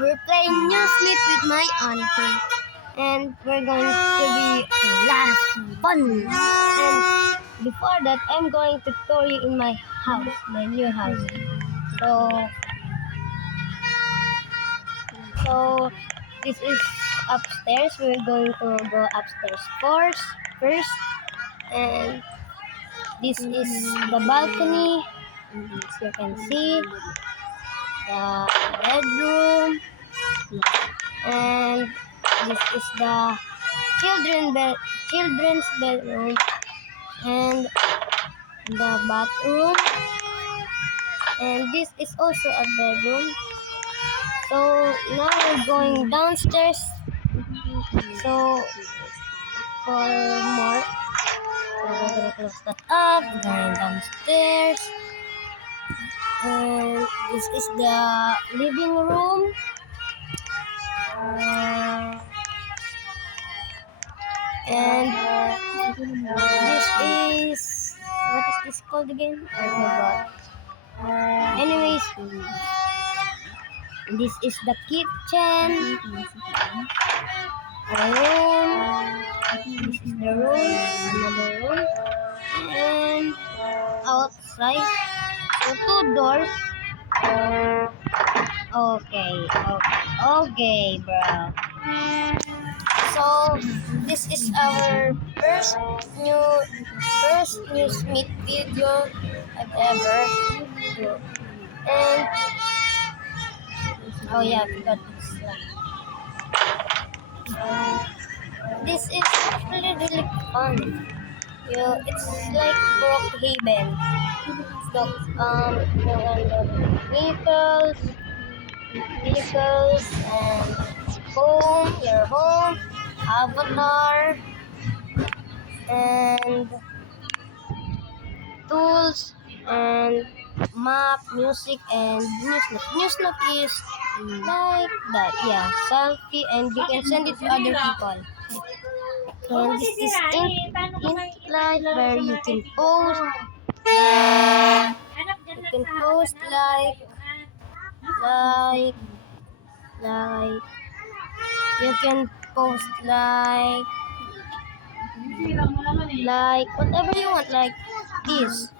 we're playing New Sleep with my auntie. And we're going to be a lot of fun. And before that, I'm going to tour you in my house, my new house. So this is upstairs. We're going to go upstairs first. And this is the balcony. As you can see, the bedroom. And this is the children's bedroom and the bathroom, and this is also a bedroom. So now we're going downstairs. So for more, so we're gonna close that up. Going downstairs, and this is the living room. And this is, what is this called again? I forgot. Anyways, this is the kitchen, a room. This is the room, another room, and outside, so 2 doors. Okay, bro. So this is our first new Smith video I've ever do. And oh yeah, I forgot this. This is actually really fun. It's like Brookhaven. So vehicles and your home, avatar, and tools, and map, music, and Newsnook. Newsnook is like that, yeah, selfie, and you can send it to other people. And this is ink life where you can post. You can post like you can post like whatever you want, like this.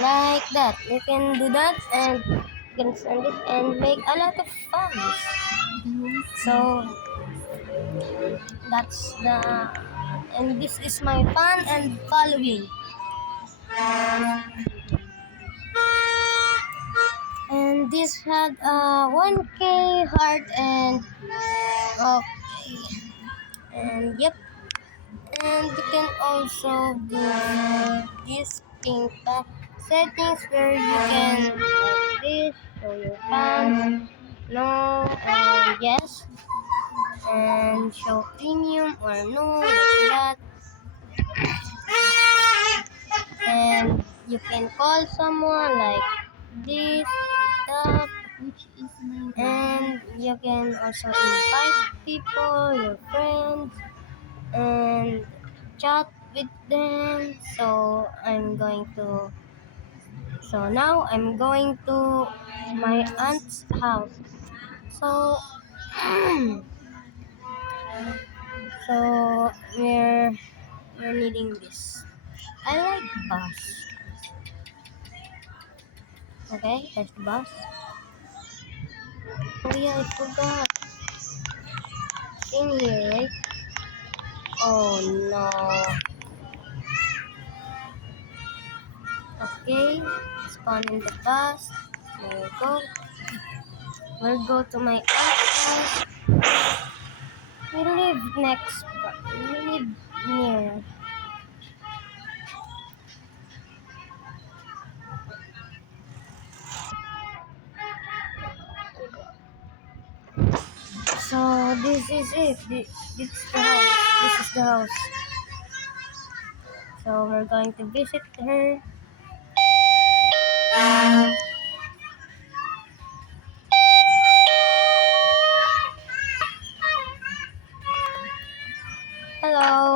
Like that. You can do that and you can send it and make a lot of fun. So that's and this is my fun and following. And this had 1K heart and okay. And yep. And you can also do this pink settings where you can like this, show your fans, no, and yes, and show premium or no, like that. And you can call someone like this, that, and you can also invite people, your friends, and chat with them. So now I'm going to my aunt's house. So so we're needing this. I like bus. Okay, there's the bus. Oh yeah, I forgot. In here, right? Oh no. Okay, spawn in the bus. There we go. We'll go to my aunt's house. We live next. We live near. So this is it. This is the house. This is the house. So we're going to visit her. Hello.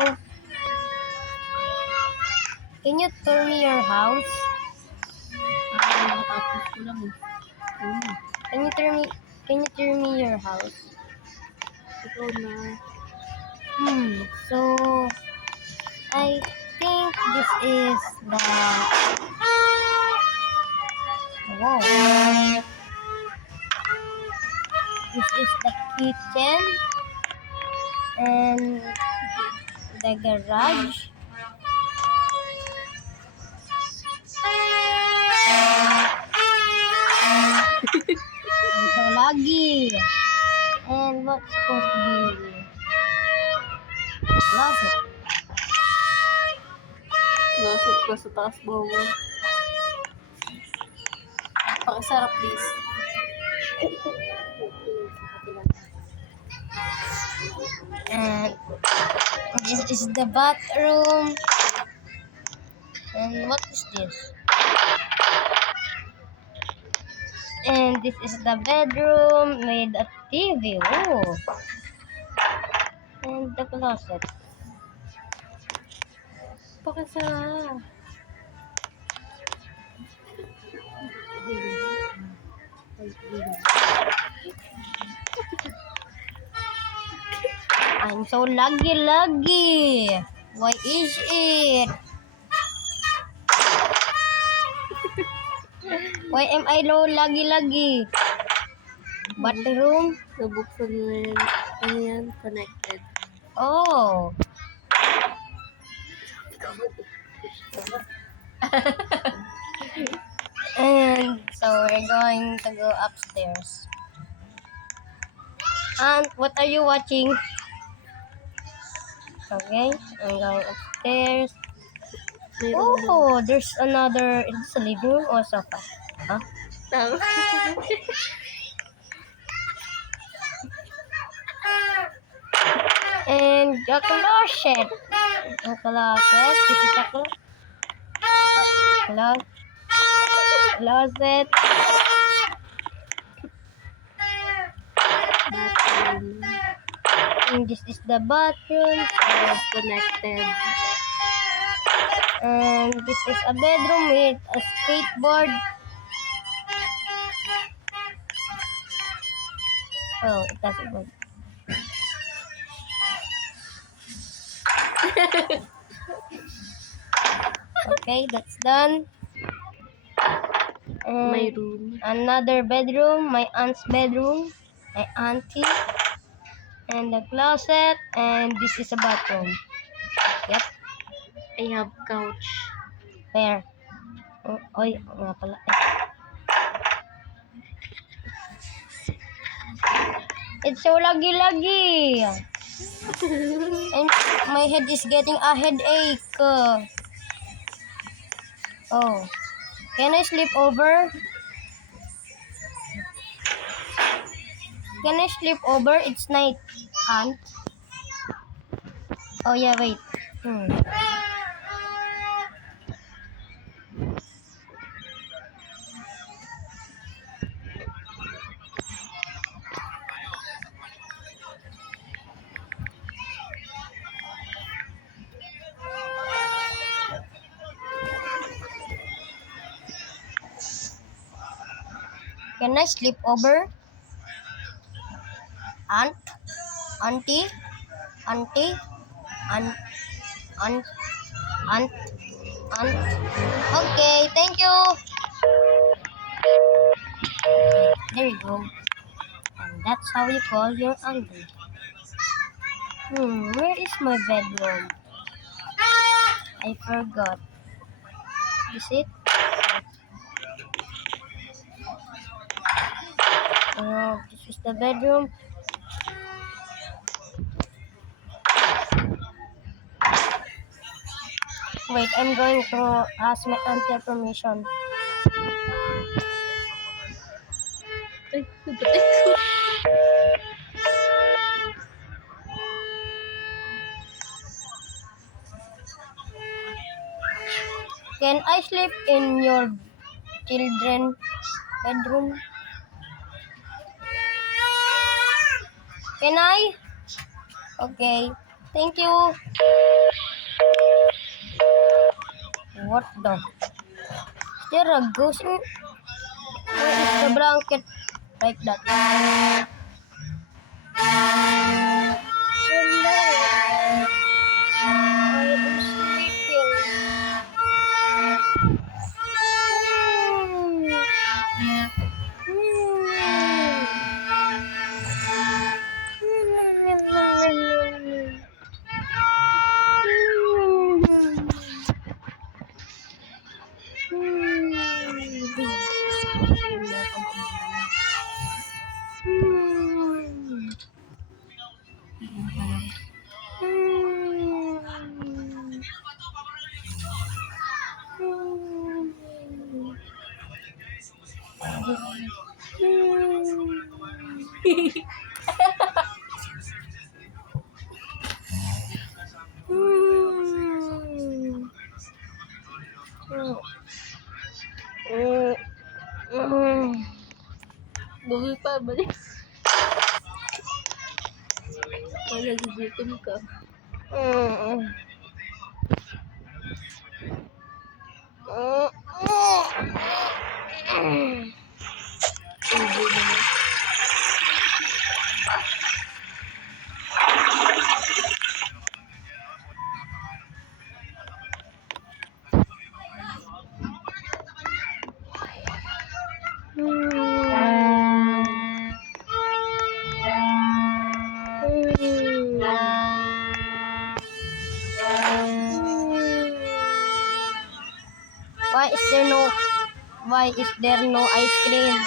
Can you tour me your house? Tapos ko lang eh. Can you tour me your house? Ikaw na. So I think this is the wow. This is the kitchen and the garage. And so lagi. And what's supposed to be closet? Closet ko sa taas bawah. Pakisarap, please. And this is the bathroom. And what is this? And this is the bedroom with a TV. Oh. And the closet. Pakisarap. I'm so laggy. Why is it? Why am I low laggy? Bathroom? Nabuksan mo yan. Ano yan? Connected. Oh. And so we're going to go upstairs. And what are you watching? Okay, I'm going upstairs. Oh, there's another. Is this a living room or sofa? Huh? Tama. And the closet. The closet. This is the closet. Bathroom. And this is the bathroom. It's connected. And this is a bedroom with a skateboard. Oh, it doesn't work. Okay, that's done. And My room. another bedroom, my aunt's bedroom, my auntie, and the closet, and this is a bathroom. Yep. I have couch. Where? Oh, oy, nga pala. It's so laggy. And my head is getting a headache. Oh. Can I sleep over? Can I sleep over? It's night, aunt. Oh yeah, wait. Can I sleep over? Aunt? Auntie? Auntie? Aunt? Aunt? Aunt? Aunt? Okay, thank you. There you go. And that's how you call your auntie. Where is my bedroom? I forgot. Is it? Oh, this is the bedroom. Wait, I'm going to ask my auntie permission. Ay, nabatay ko. Can I sleep in your children bedroom? Can I? Okay. Thank you. What the? Is there a ghost in? Where is the blanket? Like that. Hello. I am sleeping. Bumi pa, balik. Wala, gugutom ka. Ubo naman. Why is there no ice cream?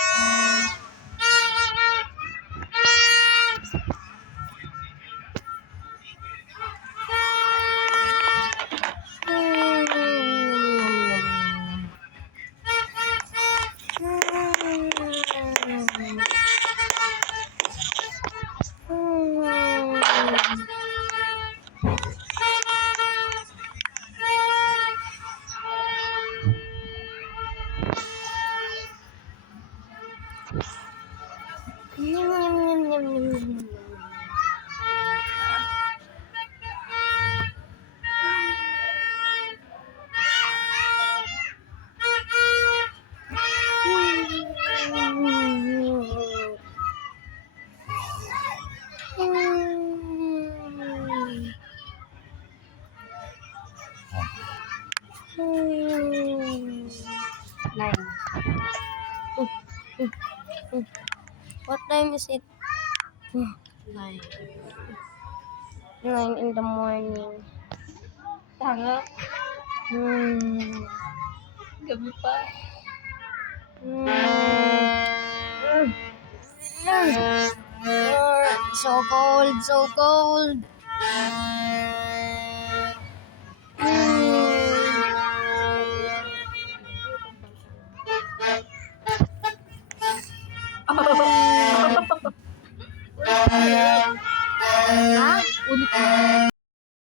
Nine. What time is it? 9. 9 in the morning. Tanga. Hmm. Gabi pa. So cold, so cold.